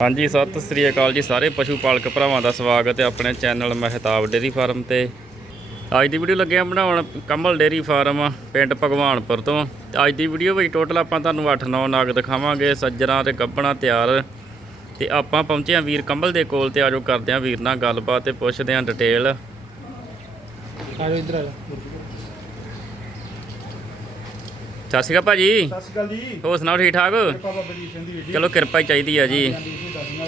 ਹਾਂਜੀ ਸਤਿ ਸ੍ਰੀ ਅਕਾਲ ਜੀ ਸਾਰੇ ਪਸ਼ੂ ਪਾਲਕ ਭਰਾਵਾਂ ਦਾ ਸਵਾਗਤ ਹੈ ਆਪਣੇ ਚੈਨਲ ਮਹਿਤਾਬ ਡੇਰੀ ਫਾਰਮ ਤੇ। ਅੱਜ ਦੀ ਵੀਡੀਓ ਲੱਗੇ ਆ ਬਣਾਉਣ ਕਮਲ ਡੇਰੀ ਫਾਰਮ ਪਿੰਡ ਭਗਵਾਨਪੁਰ ਤੋਂ। ਅੱਜ ਦੀ ਵੀਡੀਓ ਵਿੱਚ ਟੋਟਲ ਆਪਾਂ ਤੁਹਾਨੂੰ 8-9 ਨਾਗ ਦਿਖਾਵਾਂਗੇ ਸੱਜਰਾਂ ਤੇ ਗੱਬਣਾ ਤਿਆਰ। ਤੇ ਆਪਾਂ ਪਹੁੰਚੇ ਆ ਵੀਰ ਕਮਲ ਦੇ ਕੋਲ ਤੇ ਆਜੋ ਕਰਦੇ ਆ ਵੀਰ ਨਾਲ ਗੱਲਬਾਤ ਤੇ ਪੁੱਛਦੇ ਆ ਡਿਟੇਲ ਆਜੋ ਇੱਧਰ ਸਤਿ ਸ਼੍ਰੀ ਅਕਾਲ ਭਾਜੀ। ਸਤਿ ਸ਼੍ਰੀ ਅਕਾਲ ਜੀ। ਹੋਰ ਸੁਣਾਓ ਠੀਕ ਠਾਕ? ਚਲੋ ਕਿਰਪਾ ਹੀ ਚਾਹੀਦੀ ਆ ਜੀ।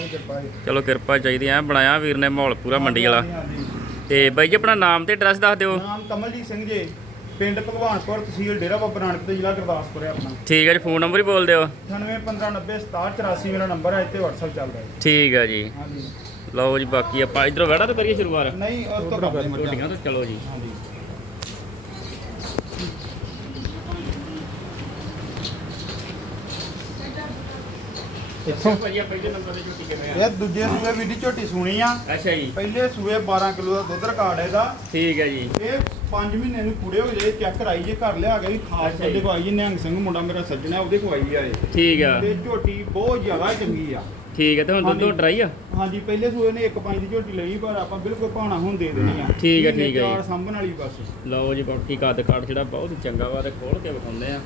ਦੀ ਕਿਰਪਾ ਹੈ ਚਲੋ ਕਿਰਪਾ ਚਾਹੀਦੀ ਐ ਬਣਾਇਆ ਵੀਰ ਨੇ ਮਾਹੌਲ ਪੂਰਾ ਮੰਡੀ ਵਾਲਾ। ਹਾਂਜੀ ਤੇ ਬਾਈ ਜੀ ਆਪਣਾ ਨਾਮ ਤੇ ਐਡਰੈਸ ਦੱਸ ਦਿਓ। ਨਾਮ ਕਮਲਜੀਤ ਸਿੰਘ ਜੀ ਪਿੰਡ ਭਗਵਾਨਪੁਰ ਤਹਿਸੀਲ ਡੇਰਾ ਬਾਬਾ ਨਾਨਕ ਤੇ ਜ਼ਿਲ੍ਹਾ ਗੁਰਦਾਸਪੁਰ ਹੈ ਆਪਣਾ। ਠੀਕ ਹੈ ਜੀ ਫੋਨ ਨੰਬਰ ਹੀ ਬੋਲ ਦਿਓ। 9815906784 ਮੇਰਾ ਨੰਬਰ ਹੈ ਇੱਥੇ WhatsApp ਚੱਲਦਾ ਹੈ। ਠੀਕ ਹੈ ਜੀ। ਹਾਂਜੀ। ਲਓ ਜੀ ਬਾਕੀ ਆਪਾਂ ਇਧਰੋਂ ਵੜਾ ਤੋਂ ਕਰੀਏ ਸ਼ੁਰੂਆਤ। ਨਹੀਂ ਉਸ ਤੋਂ ਕਰਦੇ ਮਰਜ਼ਾ ਝੋਟੀਆਂ ਤੋਂ ਚਲੋ ਜੀ। ਹਾਂਜੀ। ਇੱਥੋਂ ਭਾਜੀ ਆਪਾਂ ਇਹਦੇ ਨੰਬਰ ਤੇ ਝੋਟੀ ਕਿਵੇਂ ਇਹ ਦੂਜੇ ਸੂਏ ਵੀ ਦੀ ਝੋਟੀ ਸੁਣੀ ਆ। ਅੱਛਾ ਜੀ। ਪਹਿਲੇ ਸੂਏ 12 ਕਿਲੋ ਦਾ ਦੁੱਧ ਰਿਕਾਰਡ ਇਹਦਾ ਠੀਕ ਹੈ ਜੀ। ਇਹ 5 ਮਹੀਨੇ ਨੂੰ ਪੂਰੇ ਹੋ ਗਏ ਚੈੱਕ ਕਰਾਈ ਜੇ ਘਰ ਲਿਆ ਗਈ ਖਾਸ। ਉਹਦੇ ਕੋਲ ਆਈ ਨਿਹੰਗ ਸਿੰਘ ਮੁੰਡਾ ਮੇਰਾ ਸੱਜਣਾ ਉਹਦੇ ਕੋਲ ਆਈ ਆ ਇਹ। ਠੀਕ ਆ। ਤੇ ਝੋਟੀ ਬਹੁਤ ਜ਼ਿਆਦਾ ਚੰਗੀ ਆ। ਠੀਕ ਹੈ ਤੇ ਹੁਣ ਦੁੱਧ। ਡਰਾਈ ਆ? ਹਾਂਜੀ ਪਹਿਲੇ ਸੂਏ ਨੇ ਇੱਕ ਪੰਜ ਦੀ ਝੋਟੀ ਲਈ ਪਰ ਆਪਾਂ ਬਿਲਕੁਲ ਭਾਣਾ ਹੁਣ ਦੇ ਦੇਣੀ ਆ। ਠੀਕ ਹੈ, ਠੀਕ ਹੈ। ਚਾਰ ਸਾਂਭਣ ਵਾਲੀ ਬਸ। ਲਓ ਜੀ ਬਾਕੀ ਕੱਦ ਕਾਠ ਜਿਹੜਾ ਬਹੁਤ ਚੰਗਾ ਵਾ ਤੇ ਖੋਲ ਕੇ ਵਿਖਾਉਂਦੇ ਆ।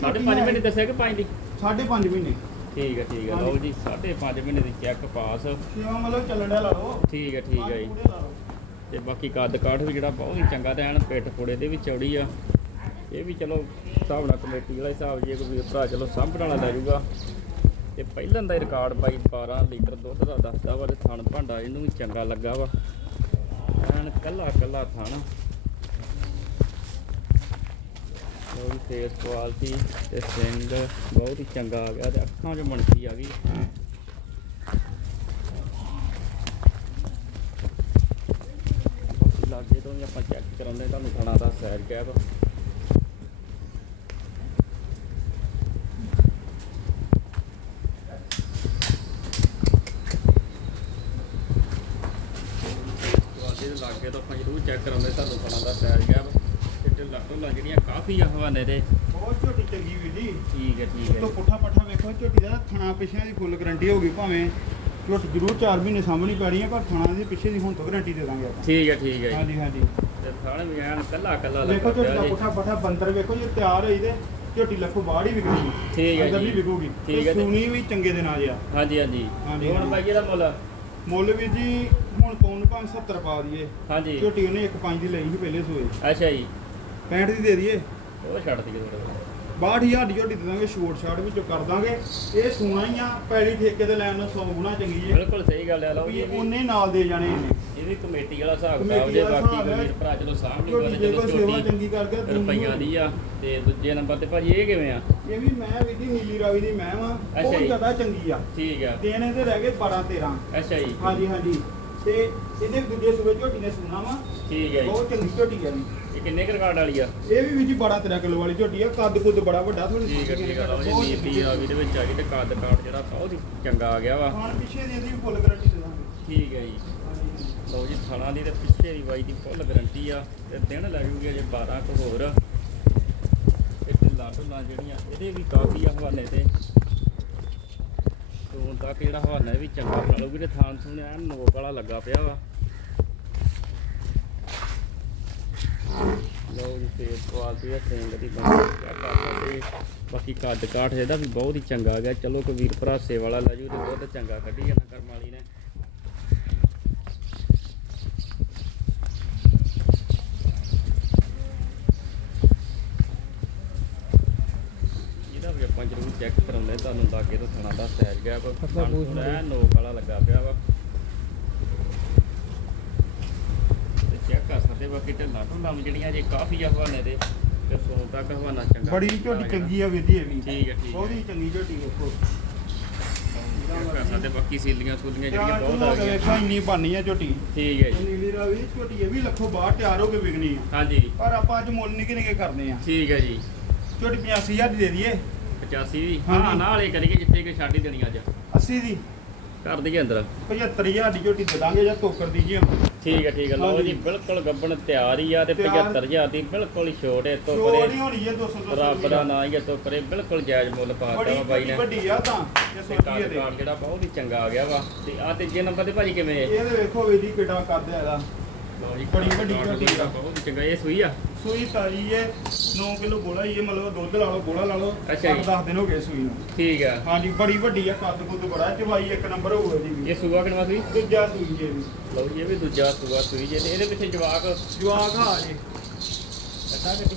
ਸਾਢੇ ਪੰਜ ਮਹੀਨੇ ਦੱਸਿਆ ਕਿ ਪੰਜ ਦੀ? ਸਾਢੇ ਪੰਜ ਮਹੀਨੇ। ਠੀਕ ਹੈ ਠੀਕ ਹੈ ਲਓ ਜੀ ਸਾਢੇ ਪੰਜ ਮਹੀਨੇ ਦੀ ਚੈੱਕ ਪਾਸ ਸੇਵਾ ਮਤਲਬ ਚੱਲਣ ਦਾ ਲਾ ਲਓ। ਠੀਕ ਹੈ ਠੀਕ ਹੈ ਜੀ। ਤੇ ਬਾਕੀ ਕੱਦ ਕਾਠ ਵੀ ਜਿਹੜਾ ਬਹੁਤ ਹੀ ਚੰਗਾ ਤੇ ਐਨ ਪਿੱਠ ਫੋੜੇ ਦੇ ਵੀ ਚੌੜੀ ਆ। ਇਹ ਵੀ ਚਲੋ ਹਿਸਾਬ ਨਾਲ ਕਮੇਟੀ ਵਾਲਾ ਹਿਸਾਬ ਜੇ ਕੋਈ ਭਰਾ ਚਲੋ ਸਾਂਭਣ ਵਾਲਾ ਲੈ ਜਾਊਗਾ ਤੇ ਪਹਿਲਾਂ ਦਾ ਰਿਕਾਰਡ ਬਾਈ 12 ਲੀਟਰ ਦੁੱਧ ਦਾ ਦੱਸਦਾ ਵਾ ਤੇ ਥਣ ਭਾਂਡਾ ਇਹਨੂੰ ਵੀ ਚੰਗਾ ਲੱਗਾ ਵਾ। ਐਨ ਕੱਲਾ ਕੱਲਾ ਥਣ। ਉਹ ਵੀ ਫੇਸ ਕੁਆਲਿਟੀ ਤੇ ਸਿੰਗ ਬਹੁਤ ਹੀ ਚੰਗਾ ਆ ਗਿਆ ਤੇ ਅੱਖਾਂ 'ਚ ਮਣਕੀ ਆ ਗਈ। ਲਾਗੇ ਤੋਂ ਵੀ ਆਪਾਂ ਚੈੱਕ ਕਰਾਉਂਦੇ ਤੁਹਾਨੂੰ ਖਾਣਾ ਦਾ ਸੈਰ ਕੈਬ ਤੁਹਾਡੇ ਦੇ ਲਾਗੇ ਤੋਂ ਆਪਾਂ ਜ਼ਰੂਰ ਚੈੱਕ ਕਰਾਉਂਦੇ ਤੁਹਾਨੂੰ ਖਾਣਾ ਦਾ ਸੈਰ ਕੈਬ ਢਿੱਲਾ ਜਿਹੜੀਆਂ ਕਾਫੀ ਆ ਹਵਾਨੇ ਦੇ। ਬਹੁਤ ਝੋਟੀ ਚੰਗੀ ਵੀ ਜੀ। ਠੀਕ ਹੈ ਠੀਕ ਹੈ। ਤੋਂ ਪੁੱਠਾ ਪੱਠਾ ਵੇਖੋ ਝੋਟੀ ਦਾ ਥਣਾ ਪਿੱਛੇ ਦੀ ਫੁੱਲ ਗਾਰੰਟੀ ਹੋਊਗੀ ਭਾਵੇਂ। ਝੋਟੀ ਜ਼ਰੂਰ 4 ਮਹੀਨੇ ਸਾਂਭਣੀ ਪੈਣੀ ਹੈ ਪਰ ਥਣਾ ਦੀ ਪਿੱਛੇ ਦੀ ਹੁਣ ਤੋਂ ਗਾਰੰਟੀ ਦੇ ਦਾਂਗੇ ਆਪਾਂ। ਠੀਕ ਹੈ ਠੀਕ ਹੈ ਹਾਂਜੀ ਹਾਂਜੀ। ਤੇ ਥਣ ਵੀ ਐਨ ਕੱਲਾ ਕੱਲਾ ਵੇਖੋ ਲੱਗਾ ਝੋਟੀ ਦਾ ਜੀ। ਪੁੱਠਾ ਪੱਠਾ ਬੰਦਰ ਵੇਖੋ ਜੇ ਤਿਆਰ ਹੋਈ ਤੇ ਝੋਟੀ ਲੱਖੋਂ ਬਾਹਰ ਹੀ ਵਿਕਣੀ ਠੀਕ ਹੈ ਅੰਦਰ ਜੀ। ਨਹੀਂ ਵਿਕੂਗੀ। ਠੀਕ ਹੈ ਤੇ ਤੇ- ਸੂਣੀ ਵੀ ਚੰਗੇ ਦੇ ਨਾਲ ਆ। ਹਾਂਜੀ ਹਾਂਜੀ। ਹਾਂਜੀ, ਹੁਣ। ਬਾਈ ਇਹਦਾ ਮੁੱਲ? ਮੁੱਲ ਵੀ ਜੀ ਹੁਣ ਪੌਣ ਪੰਜ 70 ਪਾ ਦਈਏ। ਹਾਂਜੀ। ਝੋਟੀ ਉਹਨੇ ਇੱਕ ਪੰਜ ਦੀ ਲਈ ਸੀ ਪਹਿਲੇ ਸੂਏ। ਅੱਛਾ ਜੀ। 65 ਦੀ ਦੇ ਦਈਏ। ਉਹ ਛੱਡ ਦਈਏ ਥੋੜਾ 62000 ਦੀ ਝੋਟੀ ਦੇ ਦਾਂਗੇ ਛੋਟ ਛਾੜ ਵਿੱਚੋਂ ਕਰ ਦਾਂਗੇ। ਇਹ ਸੂਣਾ ਹੀ ਆ ਪੈੜੀ ਠੇਕੇ ਤੇ ਲੈਣ ਨੂੰ 100 ਗੁਣਾ ਚੰਗੀ ਹੈ ਬਿਲਕੁਲ ਸਹੀ ਗੱਲ ਹੈ ਲਓ ਵੀ ਉਹਨੇ ਨਾਲ ਦੇ ਜਾਣੇ ਇਹਨੇ। ਇਹ ਵੀ ਕਮੇਟੀ ਵਾਲਾ ਹਿਸਾਬ ਕਿਤਾਬ ਜੇ ਬਾਕੀ ਵੀਰ ਭਰਾ ਚਲੋ ਸਾਹਮਣੇ ਵਾਲੇ ਜੇ ਕੋਈ ਸੇਵਾ ਚੰਗੀ ਕਰ ਗਿਆ ਰੁਪਈਆਂ ਦੀ ਆ ਤੇ ਦੂਜੇ ਨੰਬਰ ਤੇ ਭਾਜੀ ਇਹ ਕਿਵੇਂ ਆ? ਇਹ ਵੀ ਮੈਂ ਵੀ ਦੀ ਨੀਲੀ ਰਾਵੀ ਦੀ ਮੈਂ ਵਾ ਬਹੁਤ। ਜ਼ਿਆਦਾ ਚੰਗੀ ਆ। ਠੀਕ ਆ। ਦੇਣ ਇਹਦੇ ਰਹਿ ਗਏ 12 13 ਅੱਛਾ ਜੀ। ਹਾਂਜੀ ਹਾਂਜੀ। ਤੇ ਇਹਦੇ ਦੂਜੇ ਸੂਬੇ ਝੋਟੀ ਨੇ ਸੂਣਾ ਵਾ। ਠੀਕ ਹੈ ਜੀ। ਬਹੁਤ ਚੰਗੀ ਝੋਟੀ ਆ ਵੀ ਇਹ ਕਿੰਨੇ ਕੁ ਰਿਕਾਰਡ ਵਾਲੀ ਆ? ਇਹ ਵੀ ਵੀ ਜੀ 12 13 ਕਿਲੋ ਵਾਲੀ ਝੋਟੀ ਆ ਕੱਦ ਕੁੱਦ ਬੜਾ ਵੱਡਾ ਥੋੜੀ ਠੀਕ ਹੈ ਠੀਕ ਲਓ ਜੀ ਨੀਲੀ ਆ ਵੀ ਦੇ ਵਿੱਚ ਆ ਗਈ ਤੇ ਕੱਦ ਕਾਠ ਜਿਹੜਾ ਬਹੁਤ ਹੀ ਚੰਗਾ ਆ ਗਿਆ ਵਾ। ਖਾਣ ਪਿੱਛੇ ਦੀ ਇਹਦੀ ਵੀ ਫੁੱਲ ਗਾਰੰਟੀ ਦੇ ਦਾਂਗੇ ਠੀਕ ਹੈ ਜੀ। ਲਓ ਜੀ ਥਣਾ ਦੀ ਤੇ ਪਿੱਛੇ ਦੀ ਬਾਈ ਦੀ ਫੁੱਲ ਗਾਰੰਟੀ ਆ ਤੇ ਦਿਨ ਲੱਗੂਗੇ ਜੇ 12 ਕੁ ਹੋਰ। ਤੇ ਢਿੱਲਾ ਢੁੱਲਾ ਜਿਹੜੀਆਂ ਇਹਦੇ ਵੀ ਕਾਫੀ ਆ ਹਵਾਲੇ ਤੇ। ਤੋਂ ਤੱਕ ਜਿਹੜਾ ਹਵਾਲਾ ਇਹ ਵੀ ਚੰਗਾ ਬਣਾ ਲਊਗੀ ਤੇ ਥਾਂ ਸੁਣਿਆ ਨੋਕ ਵਾਲਾ ਲੱਗਾ ਪਿਆ ਵਾ। ਲਓ ਜੀ ਫੇਸ ਕੁਆਲਿਟੀ ਦਾ ਸਿੰਗ ਦੀ ਬਣੀ ਕਿਆ ਕਰ ਸਕਦੇ ਬਾਕੀ ਕੱਦ ਕਾਠ ਇਹਦਾ ਵੀ ਬਹੁਤ ਹੀ ਚੰਗਾ ਗਿਆ। ਚਲੋ ਕੋਈ ਵੀਰ ਭਰਾ ਸੇ ਵਾਲਾ ਲੈ ਜੂ ਤੇ ਬਹੁਤ ਚੰਗਾ ਕੱਢੀ ਜਾਣਾ ਕਰਮ ਵਾਲੀ ਨੇ। ਇਹਦਾ ਵੀ ਆਪਾਂ ਜ਼ਰੂਰ ਚੈੱਕ ਕਰਾਉਂਦੇ ਤੁਹਾਨੂੰ ਲਾਗੇ ਤੋਂ ਥਣਾ ਦਾ ਸਾਈਜ਼ ਗਿਆ ਐਨ ਨੋਕ ਵਾਲਾ ਲੱਗਾ ਪਿਆ ਵਾ ਤੇ ਸਕਦੇ ਬਾਕੀ ਢਿੱਲਾ ਢੁੱਲਾ ਵੀ ਜਿਹੜੀਆਂ ਜੇ ਕਾਫੀ ਆ ਹਵਾਨੇ ਦੇ ਤੇ ਸੋਨ ਤੱਕ ਹਵਾਨਾ ਚੰਗਾ। ਬੜੀ ਝੋਟੀ ਚੰਗੀ ਆ ਵੀਦੀ ਇਹ ਵੀ। ਠੀਕ ਹੈ ਠੀਕ ਬਹੁਤ ਹੈ ਹੀ ਚੰਗੀ ਝੋਟੀ ਵੇਖੋ ਸਕਦੇ ਬਾਕੀ ਸੀਲੀਆਂ ਸੂਲੀਆਂ ਜਿਹੜੀਆਂ ਬਹੁਤ ਆ ਦੇ ਗਈਆਂ ਇੰਨੀ ਬਾਨੀ ਆ ਝੋਟੀ। ਠੀਕ ਹੈ ਜੀ। ਨੀਲੀ ਰਾਵੀ ਝੋਟੀ ਇਹ ਵੀ ਲੱਖੋਂ ਬਾਹਰ ਤਿਆਰ ਹੋ ਕੇ ਵਿਕਣੀ ਆ। ਹਾਂਜੀ। ਪਰ ਆਪਾਂ ਅੱਜ ਮੁੱਲ ਨਿੱਕੇ ਨਿੱਕੇ ਕਰਦੇ ਆ। ਠੀਕ ਹੈ ਜੀ। ਝੋਟੀ 85000 ਦੀ ਦੇ ਦਈਏ। 85 ਵੀ। ਹਾਂਜੀ। ਹਾਂ ਨਾਲ ਹੀ ਕਰੀਏ ਜਿੱਥੇ ਕਿ ਛੱਡ ਹੀ ਦੇਣੀ ਅੱਜ। 80 ਦੀ। ਕਰ ਦਈਏ ਅੰਦਰ। 75000 ਦੀ ਝੋਟੀ ਦੇ ਦਾਂਗੇ ਜਾਂ ਤੋਕਰ ਦੀਜੀਏ ਠੀਕ ਹੈ ਠੀਕ ਹੈ। ਲਓ। ਜੀ ਬਿਲਕੁਲ ਗੱਬਣ ਤਿਆਰ ਹੀ ਆ ਤੇ ਤਿਆਰ। 75000 ਦੀ ਬਿਲਕੁਲ ਹੀ ਛੋਟ ਹੈ ਤੋਂ ਪਰੇ ਨਹੀਂ ਹੋਣੀ ਹੈ 200 200 ਰੱਬ ਦਾ ਨਾਂ ਹੀ ਹੈ ਤੋਂ ਪਰੇ ਬਿਲਕੁਲ ਜਾਇਜ਼ ਮੁੱਲ ਪਾਤਾ ਵਾ ਬਾਈ ਨੇ। ਵੱਡੀ ਆ ਤਾਂ ਜੇ ਤੇ ਸੋਚੀਏ ਤੇ। ਜਿਹੜਾ ਬਹੁਤ ਹੀ ਚੰਗਾ ਆ ਗਿਆ ਵਾ। ਤੇ ਆ ਤੀਜੇ ਨੰਬਰ ਤੇ ਭਾਜੀ ਕਿਵੇਂ? ਹੈ ਇਹਦੇ ਵੇਖੋ ਵੀ ਜੀ ਕਿੱਡਾ ਕੱਦ ਹੈ ਇਹਦਾ। ਲਓ ਜੀ ਬੜੀ ਵੱਡੀ ਆ। ਬਹੁਤ ਹੀ ਚੰਗਾ ਇਹ ਸੂਈ ਆ? ਸੂਈ ਤਾਜੀ ਹੈ 9 ਕਿਲੋ ਗੋਲਾ ਹੀ ਹੈ ਮਤਲਬ ਦੁੱਧ ਲਾ ਲਓ ਗੋਲਾ ਲਾ ਲਓ ਅੱਛਾ ਜੀ। 10 ਦਿਨ ਹੋ ਗਏ ਸੂਈ ਨੂੰ। ਠੀਕ ਆ। ਹਾਂਜੀ ਬੜੀ ਵੱਡੀ ਆ ਕੱਦ ਕੁੱਦ ਬੜਾ ਚਵਾਈ ਇੱਕ ਨੰਬਰ ਹੋਊਗਾ ਜੀ ਵੀ। ਇਹ ਸੂਆ ਕਿਨਵਾ ਸੂਈ? ਦੂਜਾ ਸੂਈ ਹੈ ਵੀ ਲਓ ਜੀ ਇਹ ਵੀ ਦੂਜਾ ਸੂਆ ਸੂਈ ਜੇ ਤੇ ਇਹਦੇ ਪਿੱਛੇ ਜਵਾਕ ਜਵਾਕ ਆ ਜੀ। ਕੱਟਾ ਕੱਟੀ